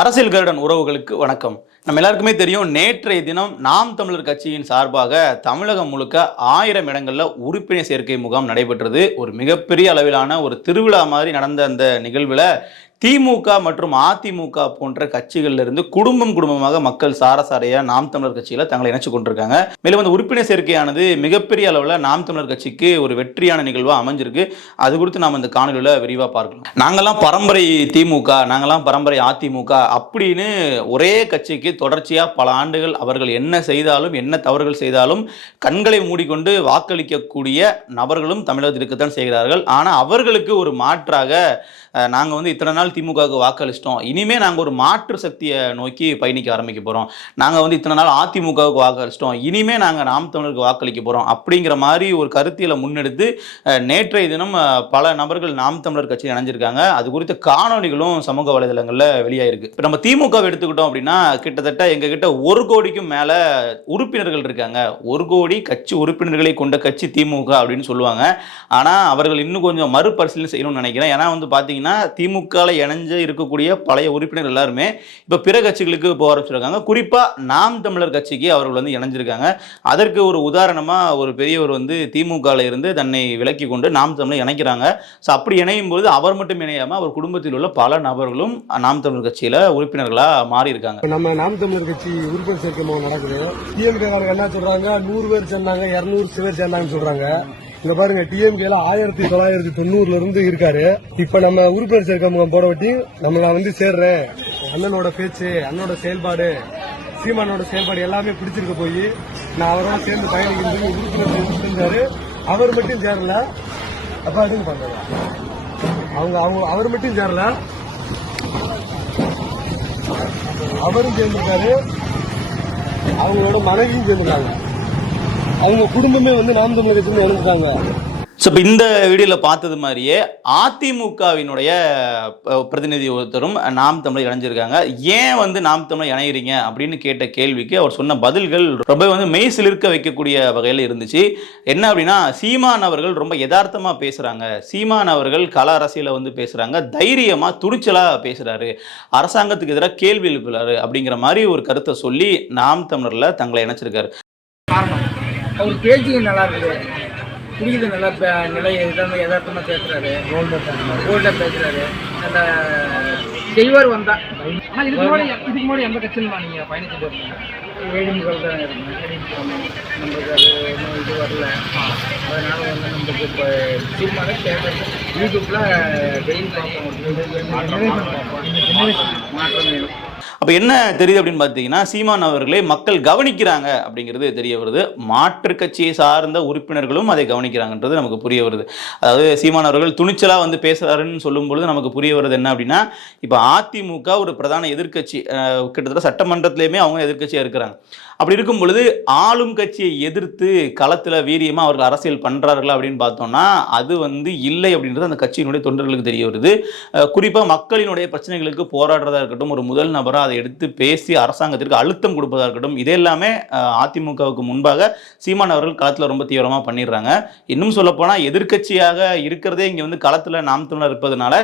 அரசியல் கருடன் உறவுகளுக்கு வணக்கம். நம்ம எல்லாருக்குமே தெரியும் நேற்றைய தினம் நாம் தமிழர் கட்சியின் சார்பாக தமிழகம் முழுக்க ஆயிரம் இடங்கள்ல உறுப்பினர் சேர்க்கை முகாம் நடைபெற்றது. ஒரு மிகப்பெரிய அளவிலான ஒரு திருவிழா மாதிரி நடந்த அந்த நிகழ்வில் திமுக மற்றும் அதிமுக போன்ற கட்சிகள்ல இருந்து குடும்பம் குடும்பமாக மக்கள் சாரசாரையா நாம் தமிழர் கட்சிகளை தங்களை இணைச்சு கொண்டிருக்காங்க. மேலும் அந்த உறுப்பினர் சேர்க்கையானது மிகப்பெரிய அளவில் நாம் தமிழர் கட்சிக்கு ஒரு வெற்றியான நிகழ்வா அமைஞ்சிருக்கு. அது குறித்து நாம் இந்த காணொலியில் விரிவாக பார்க்கலாம். நாங்கெல்லாம் பரம்பரை திமுக நாங்கெல்லாம் பரம்பரை அதிமுக அப்படின்னு ஒரே கட்சிக்கு தொடர்ச்சியாக பல ஆண்டுகள் அவர்கள் என்ன செய்தாலும் என்ன தவறுகள் செய்தாலும் கண்களை மூடிக்கொண்டு வாக்களிக்கக்கூடிய நபர்களும் தமிழகத்தில் இருக்கத்தான் செய்கிறார்கள். ஆனால் அவர்களுக்கு ஒரு மாற்றாக நாங்கள் வந்து இத்தனை நாள் திமுகவுக்கு வாக்களிச்சிட்டோம். இனிமே நாங்கள் ஒரு மாற்று சக்தியை நோக்கி பயணிக்க ஆரம்பிக்க போகிறோம் நாங்கள் வந்து இத்தனை நாள் அதிமுகவுக்கு வாக்களிச்சிட்டோம். இனிமே நாங்கள் நாம் தமிழருக்கு வாக்களிக்க போகிறோம் அப்படிங்கிற மாதிரி ஒரு கருத்தியில் முன்னெடுத்து நேற்றைய தினம் பல நபர்கள் நாம் தமிழர் கட்சியில் இணைஞ்சிருக்காங்க. அது குறித்த காணொளிகளும் சமூக வலைதளங்களில் வெளியாயிருக்கு. இப்போ நம்ம திமுகவை எடுத்துக்கிட்டோம் அப்படின்னா கிட்டத்தட்ட எங்ககிட்ட ஒரு கோடிக்கும் மேலே உறுப்பினர்கள் இருக்காங்க. ஒரு கோடி கட்சி உறுப்பினர்களை கொண்ட கட்சி திமுக அப்படின்னு சொல்லுவாங்க. ஆனால் அவர்கள் இன்னும் கொஞ்சம் மறுபரிசீலனை செய்யணும்னு நினைக்கிறேன். ஏன்னா வந்து பார்த்தீங்கன்னா திமுகவில் இணைஞ்சு இருக்கக்கூடிய பழைய உறுப்பினர் எல்லாருமே இப்போ பிற கட்சிகளுக்கு போக ஆரம்பிச்சிருக்காங்க. குறிப்பாக நாம் தமிழர் கட்சிக்கு அவர்கள் வந்து இணைஞ்சிருக்காங்க. அதற்கு ஒரு உதாரணமாக ஒரு பெரியவர் வந்து திமுகவில் இருந்து தன்னை விலக்கி கொண்டு நாம் தமிழர் இணைக்கிறாங்க. ஸோ அப்படி இணையும் போது அவர் மட்டும் இணையாமல் அவர் குடும்பத்தில் உள்ள பல நபர்களும் நாம் தமிழர் கட்சியில் உறுப்பினர்களாக மாறி இருக்காங்க நம்ம நாம் தமிழர் கட்சி உறுப்பினர் சேர்க்கை நடக்குது. டிஎம்கே என்ன சொல்றாங்க? நூறு பேர் சேர்ந்தாங்க இரநூறு பேர் சேர்ந்தாங்கன்னு சொல்றாங்க. இங்க பாருங்க டிஎம்கேல ஆயிரத்தி தொள்ளாயிரத்தி தொண்ணூறுல இருந்து இருக்காரு. இப்ப நம்ம உறுப்பினர் சேர்க்கை முகம் போட வட்டி நம்ம நான் வந்து சேர்றேன். அண்ணனோட பேச்சு அண்ணனோட செயல்பாடு சீமானோட செயல்பாடு எல்லாமே பிடிச்சிருக்க போய் நான் அவரோட சேர்ந்து பயணிக்கிறது உறுப்பினர் செஞ்சாரு அவர் மட்டும் சேரல. அப்ப அதுவும் பண்றாங்க அவங்க அவங்க அவர் மட்டும் சேரல. அவரும் சேர்ந்திருக்காரு. அவங்களோட மனைவியும் சேர்ந்திருக்காங்க. அவங்க குடும்பமே வந்து நாம் தமிழர் கட்சியில் இணைஞ்சிட்டாங்க ஸோ இப்போ இந்த வீடியோவில் பார்த்தது மாதிரியே அதிமுகவினுடைய பிரதிநிதி ஒருத்தரும் நாம் தமிழர் இணைஞ்சிருக்காங்க. ஏன் வந்து நாம் தமிழர் இணையிறீங்க அப்படின்னு கேட்ட கேள்விக்கு அவர் சொன்ன பதில்கள் ரொம்ப வந்து மெய் சிலிர்க்க வைக்கக்கூடிய வகையில் இருந்துச்சு. என்ன அப்படின்னா சீமான் அவர்கள் ரொம்ப யதார்த்தமாக பேசுகிறாங்க சீமான் அவர்கள் கல அரசியலை வந்து பேசுகிறாங்க தைரியமாக துணிச்சலாக பேசுகிறாரு அரசாங்கத்துக்கு எதிராக கேள்வி எழுப்புறாரு அப்படிங்கிற மாதிரி ஒரு கருத்தை சொல்லி நாம் தமிழரில் தங்களை இணைச்சிருக்காரு. காரணம். அவர் பேச்சு நல்லா இருக்குது. குடிக்கிறது நல்லா நிலை இதாம யதார்த்தமாக பேசுறாரு. கோல்டாக பேசுறாரு. அந்த செய்வார் வந்தா. ஆனால் இதுக்கு முன்னாடி இதுக்கு முன்னாடி எந்த கட்சியிலுமா நீங்கள் பயணிச்சுட்டு இருக்கீங்க ஏடிமுகள் தான் இருக்கணும் நம்மளுக்கு அது இன்னும் இது வரல. அதனால வந்து நம்மளுக்கு இப்போ தீர்மானம் தேவை யூடியூப்பில் டெய்லி பார்ப்போம் மாற்றம் வேணும். அப்போ என்ன தெரியுது அப்படின்னு பார்த்தீங்கன்னா சீமான் அவர்களே மக்கள் கவனிக்கிறாங்க அப்படிங்கிறது தெரிய வருது. மாற்றுக் கட்சியை சார்ந்த உறுப்பினர்களும் அதை கவனிக்கிறாங்கன்றது நமக்கு புரிய வருது. அதாவது சீமான் அவர்கள் துணிச்சலாக வந்து பேசுகிறாருன்னு சொல்லும் பொழுது நமக்கு புரிய வருது என்ன அப்படின்னா இப்போ அதிமுக ஒரு பிரதான எதிர்க்கட்சி கிட்டத்தட்ட சட்டமன்றத்திலையுமே அவங்க எதிர்க்கட்சியாக இருக்கிறாங்க. அப்படி இருக்கும் பொழுது ஆளும் கட்சியை எதிர்த்து களத்தில் வீரியமாக அவர்கள் அரசியல் பண்ணுறார்களா அப்படின்னு பார்த்தோம்னா அது வந்து இல்லை அப்படின்றது அந்த கட்சியினுடைய தொண்டர்களுக்கு தெரிய வருது. குறிப்பாக மக்களினுடைய பிரச்சனைகளுக்கு போராடுறதா இருக்கட்டும் ஒரு முதல் நபராக அதை எடுத்து பேசி அரசாங்கத்திற்கு அழுத்தம் கொடுப்பதாக இருக்கட்டும் இது எல்லாமே அதிமுகவுக்கு முன்பாக சீமான் அவர்கள் களத்தில் ரொம்ப தீவிரமாக பண்ணிடுறாங்க. இன்னும் சொல்லப்போனால் எதிர்க்கட்சியாக இருக்கிறதே இங்கே வந்து களத்தில் நாம் தமிழர் இருப்பதனால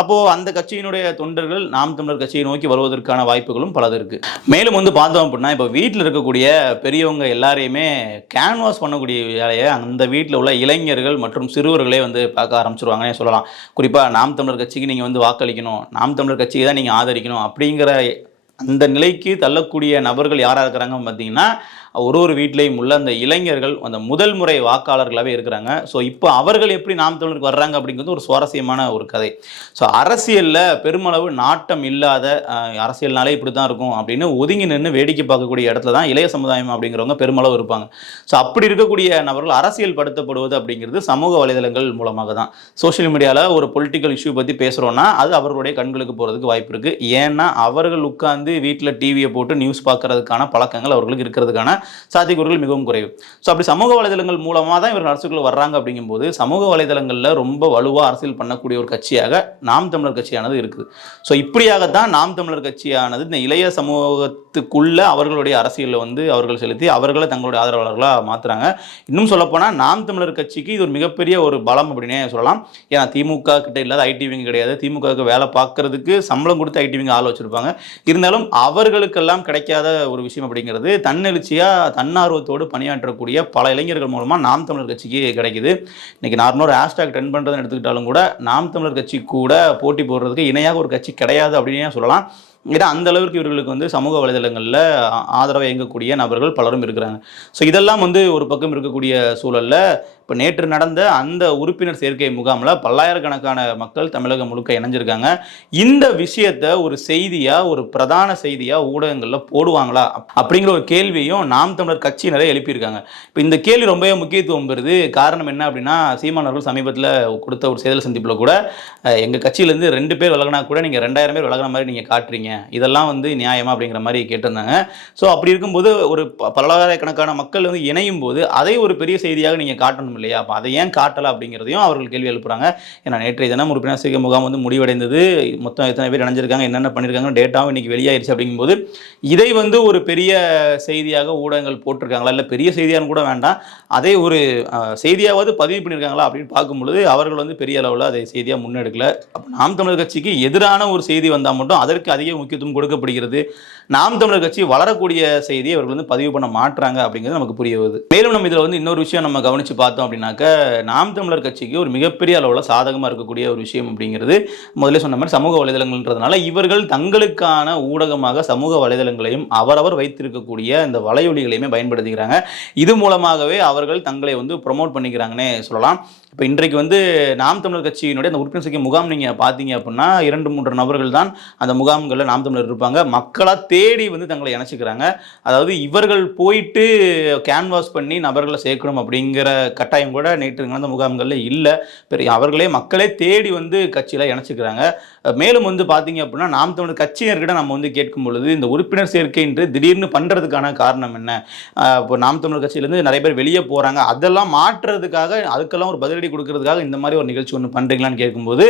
அப்போது அந்த கட்சியினுடைய தொண்டர்கள் நாம் தமிழர் கட்சியை நோக்கி வருவதற்கான வாய்ப்புகளும் பலது இருக்குது மேலும் வந்து பார்த்தோம் அப்படின்னா இப்போ வீட்டில் இருக்க இருக்கக்கூடிய பெரியவங்க எல்லாரையுமே கேன்வாஸ் பண்ணக்கூடிய வேலையை அந்த வீட்டில் உள்ள இளைஞர்கள் மற்றும் சிறுவர்களே வந்து பார்க்க ஆரம்பிச்சிருவாங்கன்னே சொல்லலாம். குறிப்பாக நாம் தமிழர் கட்சிக்கு நீங்கள் வந்து வாக்களிக்கணும். நாம் தமிழர் கட்சியை தான் நீங்கள் ஆதரிக்கணும். அப்படிங்கிற அந்த நிலைக்கு தள்ளக்கூடிய நபர்கள் யாராக இருக்கிறாங்க பார்த்தீங்கன்னா ஒரு ஒரு வீட்லேயும் உள்ள அந்த இளைஞர்கள் அந்த முதல் முறை வாக்காளர்களாகவே இருக்கிறாங்க. ஸோ இப்போ அவர்கள் எப்படி நாம் தமிழருக்கு வர்றாங்க அப்படிங்கிறது ஒரு சுவாரஸ்யமான ஒரு கதை. ஸோ அரசியலில் பெருமளவு நாட்டம் இல்லாத அரசியல்னாலே இப்படி தான் இருக்கும் அப்படின்னு ஒதுங்கி நின்று வேடிக்கை பார்க்கக்கூடிய இடத்துல தான் இளைய சமுதாயம் அப்படிங்கிறவங்க பெருமளவு இருப்பாங்க. ஸோ அப்படி இருக்கக்கூடிய நபர்கள் அரசியல் படுத்தப்படுவது அப்படிங்கிறது சமூக வலைதளங்கள் மூலமாக தான். சோஷியல் மீடியாவில் ஒரு பொலிட்டிக்கல் இஷ்யூ பற்றி பேசுகிறோன்னா அது அவர்களுடைய கண்களுக்கு போகிறதுக்கு வாய்ப்பு இருக்குது ஏன்னா அவர்கள் உட்கார்ந்து வீட்டில் டிவியை போட்டு நியூஸ் பார்க்கறதுக்கான பழக்கங்கள் அவர்களுக்கு இருக்கிறதுக்கான சாத்தியக்கூறுகள் மிகவும் குறைவு. ஸோ அப்படி சமூக வலைதளங்கள் மூலமாக தான் இவர்கள் அரசுக்குள்ள வர்றாங்க அப்படிங்கும்போது சமூக வலைதளங்களில் ரொம்ப வலுவாக அரசியல் பண்ணக்கூடிய ஒரு கட்சியாக நாம் தமிழர் கட்சியானது இருக்குது. ஸோ இப்படியாகத்தான் நாம் தமிழர் கட்சியானது இந்த இளைய சமூகத்துக்குள்ள அவர்களுடைய அரசியலில் வந்து அவர்கள் செலுத்தி அவர்களை தங்களுடைய ஆதரவாளர்களாக மாற்றுறாங்க இன்னும் சொல்லப்போனால் நாம் தமிழர் கட்சிக்கு இது ஒரு மிகப்பெரிய ஒரு பலம் அப்படின்னே சொல்லலாம். ஏன்னா திமுக கிட்ட இல்லாத ஐடிவிங்க கிடையாது. திமுகவுக்கு வேலை பார்க்கறதுக்கு சம்பளம் கொடுத்து ஐடிவிங்க ஆள் வச்சிருப்பாங்க. இருந்தாலும் அவர்களுக்கெல்லாம் கிடைக்காத ஒரு விஷயம் அப்படிங்கிறது தன்னெழுச்சியாக தன்னார்வத்தோடு பணியாற்றக்கூடிய பல இளைஞர்கள் மூலமாக நாம் தமிழர் கட்சிக்கு கிடைக்குது. இன்னைக்கு நார்மலாக ஹேஷ்டாக் ட்ரெண்ட் பண்ணுறதுன்னு எடுத்துக்கிட்டாலும் கூட நாம் தமிழர் கட்சி கூட போட்டி போடுறதுக்கு இணையாக ஒரு கட்சி கிடையாது அப்படின்னே சொல்லலாம்? ஏன்னா அந்த அளவுக்கு இவர்களுக்கு வந்து சமூக வலைதளங்களில் ஆதரவை இயங்கக்கூடிய நபர்கள் பலரும் இருக்கிறாங்க. ஸோ இதெல்லாம் வந்து ஒரு பக்கம் இருக்கக்கூடிய சூழலில் இப்போ நேற்று நடந்த அந்த உறுப்பினர் சேர்க்கை முகாமில் பல்லாயிரக்கணக்கான மக்கள் தமிழகம் முழுக்க இணைஞ்சிருக்காங்க. இந்த விஷயத்தை ஒரு செய்தியாக ஒரு பிரதான செய்தியாக ஊடகங்களில் போடுவாங்களா? அப்படிங்கிற ஒரு கேள்வியும் நாம் தமிழர் கட்சியினரை எழுப்பியிருக்காங்க. இப்போ இந்த கேள்வி ரொம்பவே முக்கியத்துவம் பெறுது. காரணம் என்ன அப்படின்னா சீமானவர்கள் சமீபத்தில் கொடுத்த ஒரு செய்தல் சந்திப்பில் கூட எங்கள் கட்சியிலேருந்து ரெண்டு பேர் விலகினா கூட நீங்கள் ரெண்டாயிரம் பேர் விலகின மாதிரி நீங்கள் காட்டுறீங்க. இதெல்லாம் வந்து நியாயமா அப்படிங்கிற மாதிரி கேட்டிருந்தாங்க. ஸோ அப்படி இருக்கும்போது ஒரு பல்லாயிரக்கணக்கான மக்கள் வந்து இணையும் போது அதை ஒரு பெரிய செய்தியாக நீங்கள் காட்டணும் இல்லையா? அப்போ அதை ஏன் காட்டலை அப்படிங்கிறதையும் அவர்கள் கேள்வி எழுப்புறாங்க. ஏன்னா நேற்றைய தினம் உறுப்பினர் சிகிச்சை முகாம் வந்து முடிவடைந்தது. மொத்தம் எத்தனை பேர் இணைஞ்சிருக்காங்க என்னென்ன பண்ணியிருக்காங்க டேட்டாவும் இன்னைக்கு வெளியாயிருச்சு அப்படிங்கும்போது இதை வந்து ஒரு பெரிய செய்தியாக ஊடகங்கள் போட்டிருக்காங்களா? இல்லை பெரிய செய்தியான்னு கூட வேண்டாம். அதை ஒரு செய்தியாவது பதிவு பண்ணியிருக்காங்களா அப்படின்னு பார்க்கும்பொழுது அவர்கள் வந்து பெரிய அளவில் அதை செய்தியாக முன்னெடுக்கல. அப்போ நாம் தமிழர் கட்சிக்கு எதிரான ஒரு செய்தி வந்தால் மட்டும் அதற்கு அதிக முக்கியத்துவம் கொடுக்கப்படுகிறது. நாம் தமிழர் கட்சி வளரக்கூடிய செய்தியை அவர்கள் வந்து பதிவு பண்ண மாட்றாங்க அப்படிங்கிறது நமக்கு புரிய வருது. மேலும் நம்ம இதில் வந்து இன்னொரு விஷயம் நம்ம கவனித்து பார்த்தோம் அப்படின்னாக்க நாம் தமிழர் கட்சிக்கு ஒரு மிகப்பெரிய அளவில் சாதகமாக இருக்கக்கூடிய ஒரு விஷயம் அப்படிங்கிறது முதல்ல சொன்ன மாதிரி சமூக வலைதளங்கள்ன்றதுனால இவர்கள் தங்களுக்கான ஊடகமாக சமூக வலைதளங்களையும் அவரவர் வைத்திருக்கக்கூடிய இந்த வலையொலிகளையுமே பயன்படுத்திக்கிறாங்க. இது மூலமாகவே அவர்கள் தங்களை வந்து ப்ரொமோட் பண்ணிக்கிறாங்கன்னே சொல்லலாம். இப்போ இன்றைக்கு வந்து நாம் தமிழர் கட்சியினுடைய அந்த உறுப்பினர் சேர்க்கை முகாம் நீங்கள் பார்த்தீங்க அப்படின்னா இரண்டு மூன்று நபர்கள் தான் அந்த முகாம்களில் நாம் தமிழர் இருப்பாங்க. மக்களாக தேடி வந்து தங்களை இணைச்சிக்கிறாங்க. அதாவது இவர்கள் போயிட்டு கேன்வாஸ் பண்ணி நபர்களை சேர்க்கணும் அப்படிங்கிற கட்டாயம் கூட நேற்று நடந்த முகாம்களில் இல்லை. பெரிய அவர்களே மக்களே தேடி வந்து கட்சியில் இணைச்சிக்கிறாங்க. மேலும் வந்து பார்த்தீங்க அப்படின்னா நாம் தமிழர் கட்சியினர்கிட்ட நம்ம வந்து கேட்கும் பொழுது இந்த உறுப்பினர் சேர்க்கைன்று திடீர்னு பண்ணுறதுக்கான காரணம் என்ன? இப்போ நாம் தமிழர் கட்சியிலேருந்து நிறைய பேர் வெளியே போகிறாங்க அதெல்லாம் மாற்றுறதுக்காக அதுக்கெல்லாம் ஒரு பதிலடி கொடுக்கறதுக்காக இந்த மாதிரி ஒரு நிகழ்ச்சி ஒன்று பண்ணுறீங்களான்னு கேட்கும்போது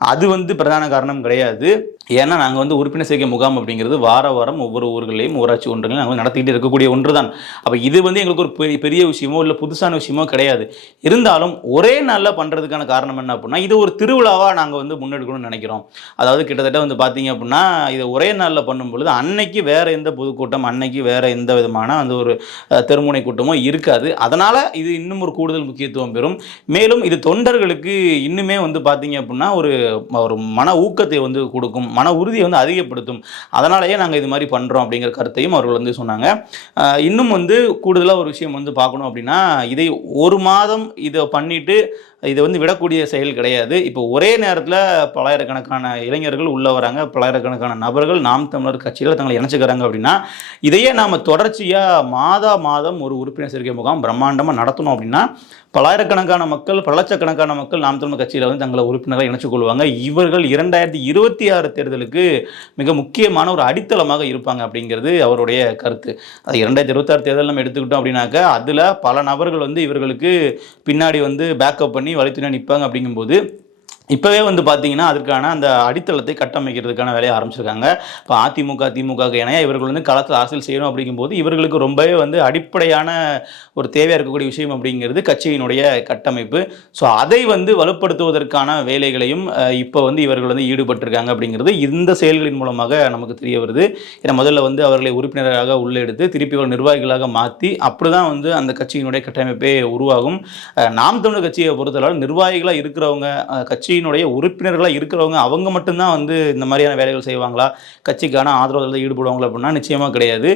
அது வந்து பிரதான காரணம் கிடையாது. ஏன்னா நாங்கள் வந்து உறுப்பினர் சேர்க்கை முகாம் அப்படிங்கிறது வார வாரம் ஒவ்வொரு ஊர்களையும் ஊராட்சி ஒன்றுகளையும் நாங்கள் நடத்திக்கிட்டு இருக்கக்கூடிய ஒன்று தான் அப்போ இது வந்து எங்களுக்கு ஒரு பெரிய பெரிய விஷயமோ இல்லை புதுசான விஷயமோ கிடையாது. இருந்தாலும் ஒரே நாளில் பண்ணுறதுக்கான காரணம் என்ன அப்படின்னா இது ஒரு திருவிழாவாக நாங்கள் வந்து முன்னெடுக்கணும்னு நினைக்கிறோம். அதாவது கிட்டத்தட்ட வந்து பார்த்தீங்க அப்படின்னா இதை ஒரே நாளில் பண்ணும் பொழுது அன்னைக்கு வேறு எந்த பொதுக்கூட்டம் அன்னைக்கு வேற எந்த விதமான அந்த ஒரு தெருமுனை கூட்டமோ இருக்காது. அதனால் இது இன்னும் ஒரு கூடுதல் முக்கியத்துவம் பெறும். மேலும் இது தொண்டர்களுக்கு இன்னுமே வந்து பார்த்தீங்க அப்படின்னா ஒரு ஒரு மன ஊக்கத்தை வந்து கொடுக்கும் மன உறுதியை வந்து அதிகப்படுத்தும். அதனாலேயே நாங்கள் இது மாதிரி பண்ணுறோம் அப்படிங்கிற கருத்தையும் அவர்கள் வந்து சொன்னாங்க. இன்னும் வந்து கூடுதலாக ஒரு விஷயம் வந்து பார்க்கணும் அப்படின்னா இதை ஒரு மாதம் இதை பண்ணிவிட்டு இதை வந்து விடக்கூடிய செயல் கிடையாது. இப்போ ஒரே நேரத்தில் பலாயிரக்கணக்கான இளைஞர்கள் உள்ளே வராங்க. பலாயிரக்கணக்கான நபர்கள் நாம் தமிழர் கட்சியில் தங்களை இணைச்சிக்கிறாங்க அப்படின்னா இதையே நாம் தொடர்ச்சியாக மாதா மாதம் ஒரு உறுப்பினர் சேர்க்கை முகாம் பிரம்மாண்டமாக நடத்தணும் அப்படின்னா பலாயிரக்கணக்கான மக்கள் பல லட்சக்கணக்கான மக்கள் நாம் தமிழர் கட்சியில் வந்து தங்களை உறுப்பினரை இணைச்சுக் கொள்வாங்க. இவர்கள் இரண்டாயிரத்தி இருபத்தி ஆறு தேர்தலுக்கு மிக முக்கியமான ஒரு அடித்தளமாக இருப்பாங்க அப்படிங்கிறது அவருடைய கருத்து. அது இரண்டாயிரத்தி இருபத்தாறு தேர்தல் நம்ம எடுத்துக்கிட்டோம் அப்படின்னாக்க அதில் பல நபர்கள் வந்து இவர்களுக்கு பின்னாடி வந்து பேக்கப் பண்ணி வலைத்துணை நிற்பாங்க அப்படிங்கும்போது இப்போவே வந்து பார்த்தீங்கன்னா அதற்கான அந்த அடித்தளத்தை கட்டமைக்கிறதுக்கான வேலையை ஆரம்பிச்சிருக்காங்க. இப்போ அதிமுக திமுக இணையா இவர்கள் வந்து களத்தில் அரசியல் செய்யணும் அப்படிங்கும்போது இவர்களுக்கு ரொம்பவே வந்து அடிப்படையான ஒரு தேவையாக இருக்கக்கூடிய விஷயம் அப்படிங்கிறது கட்சியினுடைய கட்டமைப்பு. ஸோ அதை வந்து வலுப்படுத்துவதற்கான வேலைகளையும் இப்போ வந்து இவர்கள் வந்து ஈடுபட்டிருக்காங்க அப்படிங்கிறது இந்த செயல்களின் மூலமாக நமக்கு தெரிய வருது. ஏன்னா முதல்ல வந்து அவர்களை உறுப்பினராக உள்ளெடுத்து திருப்பி ஒரு நிர்வாகிகளாக மாற்றி அப்படி தான் வந்து அந்த கட்சியினுடைய கட்டமைப்பே உருவாகும். நாம் தமிழர் கட்சியை பொறுத்தளவு நிர்வாகிகளாக இருக்கிறவங்க கட்சி கட்சியினுடைய உறுப்பினர்களாக இருக்கிறவங்க அவங்க மட்டும்தான் வந்து இந்த மாதிரியான வேலைகள் செய்வாங்களா? கட்சிக்கான ஆதரவுகளில் ஈடுபடுவாங்களா அப்படின்னா நிச்சயமாக கிடையாது.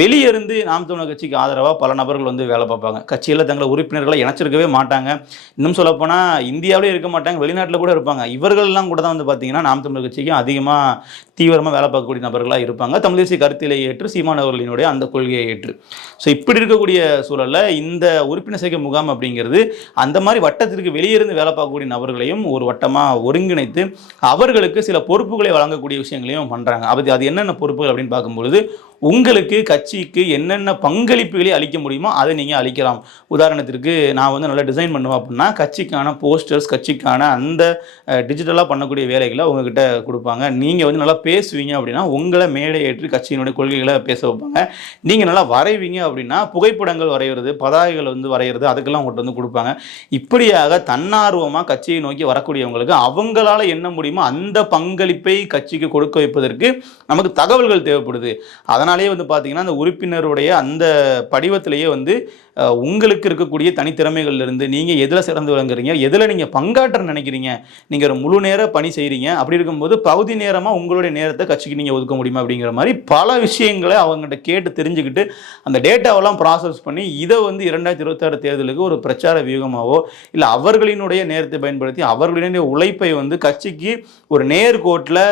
வெளியே இருந்து நாம் தமிழர் கட்சிக்கு ஆதரவாக பல நபர்கள் வந்து வேலை பார்ப்பாங்க. கட்சியில் தங்களை உறுப்பினர்களை இணைச்சிருக்கவே மாட்டாங்க. இன்னும் சொல்லப்போனால் இந்தியாவிலே இருக்க மாட்டாங்க வெளிநாட்டில் கூட இருப்பாங்க. இவர்கள்லாம் கூட தான் வந்து பார்த்தீங்கன்னா நாம் தமிழர் கட்சிக்கு அதிகமாக தீவிரமாக வேலை பார்க்கக்கூடிய நபர்களாக இருப்பாங்க. தமிழ் தேசிய கருத்திலை ஏற்று சீமானவர்களினுடைய அந்த கொள்கையை ஏற்று. ஸோ இப்படி இருக்கக்கூடிய சூழலில் இந்த உறுப்பினர் சேர்க்கை முகாம் அப்படிங்கிறது அந்த மாதிரி வட்டத்திற்கு வெளியே இருந்து வேலை பார்க்கக்கூடிய நபர்களையும் ஒரு வட்டமாக ஒருங்கிணைத்து அவர்களுக்கு சில பொறுப்புகளை வழங்கக்கூடிய விஷயங்களையும் பண்ணுறாங்க அது அது என்னென்ன பொறுப்புகள் அப்படின்னு பார்க்கும்பொழுது உங்களுக்கு கட்சிக்கு என்னென்ன பங்களிப்புகளை அளிக்க முடியுமோ அதை நீங்கள் அளிக்கலாம். உதாரணத்திற்கு நான் வந்து நல்லா டிசைன் பண்ணுவேன் அப்படின்னா கட்சிக்கான போஸ்டர்ஸ் கட்சிக்கான அந்த டிஜிட்டலாக பண்ணக்கூடிய வேலைகளை உங்ககிட்ட கொடுப்பாங்க. நீங்கள் வந்து நல்லா பேசுவீங்க அப்படின்னா உங்களை மேடை ஏற்றி கட்சியினுடைய கொள்கைகளை பேச வைப்பாங்க. நீங்கள் நல்லா வரைவீங்க அப்படின்னா புகைப்படங்கள் வரைகிறது பதாகைகள் வந்து வரைகிறது அதுக்கெல்லாம் உங்கள்கிட்ட வந்து கொடுப்பாங்க. இப்படியாக தன்னார்வமாக கட்சியை நோக்கி வரக்கூடியவங்களுக்கு அவங்களால என்ன முடியுமோ அந்த பங்களிப்பை கட்சிக்கு கொடுக்க வைப்பதற்கு நமக்கு தகவல்கள் தேவைப்படுது. அதனால் அதனாலேயே வந்து பார்த்தீங்கன்னா அந்த உறுப்பினருடைய அந்த படிவத்திலேயே வந்து உங்களுக்கு இருக்கக்கூடிய தனித்திறமைகள்லேருந்து நீங்கள் எதில் சிறந்து விளங்குறீங்க? எதில் நீங்கள் பங்காற்ற நினைக்கிறீங்க? நீங்கள் ஒரு முழு நேர பணி செய்கிறீங்க அப்படி இருக்கும்போது பகுதி நேரமாக உங்களுடைய நேரத்தை கட்சிக்கு நீங்கள் ஒதுக்க முடியுமா? அப்படிங்கிற மாதிரி பல விஷயங்களை அவங்ககிட்ட கேட்டு தெரிஞ்சுக்கிட்டு அந்த டேட்டாவெல்லாம் ப்ராசஸ் பண்ணி இதை வந்து இரண்டாயிரத்தி இருபத்தாறு தேர்தலுக்கு ஒரு பிரச்சார வியூகமாகவோ இல்லை அவர்களினுடைய நேரத்தை பயன்படுத்தி அவர்களினுடைய உழைப்பை வந்து கட்சிக்கு ஒரு நேர்கோட்டில்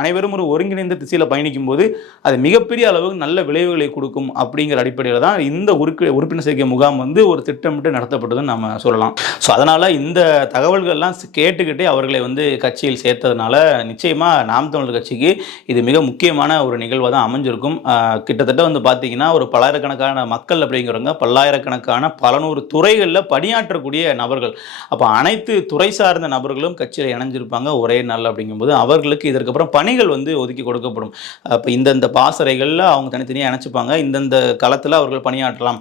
அனைவரும் ஒரு ஒருங்கிணைந்த திசையில் பயணிக்கும் போது அது மிகப்பெரிய அளவுக்கு நல்ல விளைவுகளை கொடுக்கும் அப்படிங்கிற அடிப்படையில் தான் இந்த உறுப்பு உறுப்பினர் சேர்க்கை முகாம் வந்து ஒரு திட்டமிட்டு நடத்தப்பட்டதுன்னு நம்ம சொல்லலாம். ஸோ அதனால் இந்த தகவல்கள்லாம் கேட்டுக்கிட்டே அவர்களை வந்து கட்சியில் சேர்த்ததுனால நிச்சயமாக நாம் தமிழர் கட்சிக்கு இது மிக முக்கியமான ஒரு நிகழ்வாக தான் அமைஞ்சிருக்கும். கிட்டத்தட்ட வந்து பார்த்தீங்கன்னா ஒரு பல்லாயிரக்கணக்கான மக்கள் அப்படிங்கிறவங்க பல்லாயிரக்கணக்கான பல நூறு துறைகளில் பணியாற்றக்கூடிய நபர்கள். அப்போ அனைத்து துறை சார்ந்த நபர்களும் கட்சியில் இணைஞ்சிருப்பாங்க ஒரே நாள் அப்படிங்கும்போது அவர்களுக்கு இதற்கப்புறம் பணிகள் வந்து ஒதுக்கி கொடுக்கப்படும். அப்போ இந்தந்த பாசறைகளில் அவங்க தனித்தனியாக இணைச்சிப்பாங்க. இந்தந்த களத்தில் அவர்கள் பணியாற்றலாம்.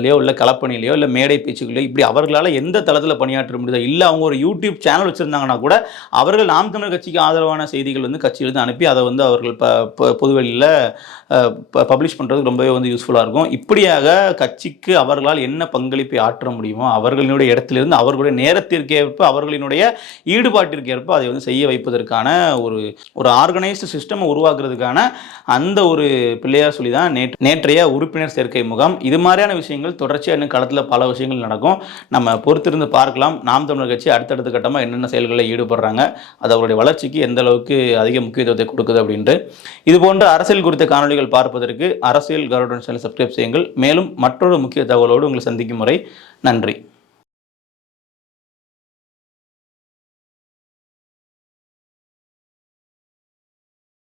இணையதளத்திலையோ இல்லை கலப்பணிலையோ இல்லை மேடை பேச்சுக்களையோ இப்படி அவர்களால் எந்த தளத்தில் பணியாற்ற முடியுதோ இல்லை அவங்க ஒரு யூடியூப் சேனல் வச்சுருந்தாங்கன்னா கூட அவர்கள் நாம் தமிழர் கட்சிக்கு ஆதரவான செய்திகள் வந்து கட்சியிலிருந்து அனுப்பி அதை வந்து அவர்கள் ப பொதுவெளியில் பப்ளிஷ் பண்ணுறது ரொம்பவே வந்து யூஸ்ஃபுல்லாக இருக்கும். இப்படியாக கட்சிக்கு அவர்களால் என்ன பங்களிப்பை ஆற்ற முடியுமோ அவர்களினுடைய இடத்திலிருந்து அவர்களுடைய நேரத்திற்கேற்ப அவர்களினுடைய ஈடுபாட்டிற்கேற்ப அதை வந்து செய்ய வைப்பதற்கான ஒரு ஒரு ஆர்கனைஸ்டு சிஸ்டம் உருவாக்குறதுக்கான அந்த ஒரு பிள்ளையார் சொல்லி தான் நேற்று நேற்றைய உறுப்பினர் சேர்க்கை முகாம். இது மாதிரியான விஷயங்கள் தொடர்ச்சியாக இன்னும் களத்தில் பல விஷயங்கள் நடக்கும். நம்ம பொறுத்திருந்து பார்க்கலாம். நாம் தமிழர் கட்சி அடுத்தடுத்த கட்டமாக என்னென்ன செயல்களில் ஈடுபடுறாங்க அது அவருடைய வளர்ச்சிக்கு எந்த அளவுக்கு அதிக முக்கியத்துவத்தை கொடுக்குது அப்படின்ட்டு. இது போன்ற அரசியல் குறித்த காணொளிகள் பார்ப்பதற்கு அரசியல் கருடன் சேனல் சப்ஸ்கிரைப் செய்யுங்கள். மேலும் மற்றொரு முக்கிய தகவலோடு உங்களை சந்திக்கும் முறை. நன்றி.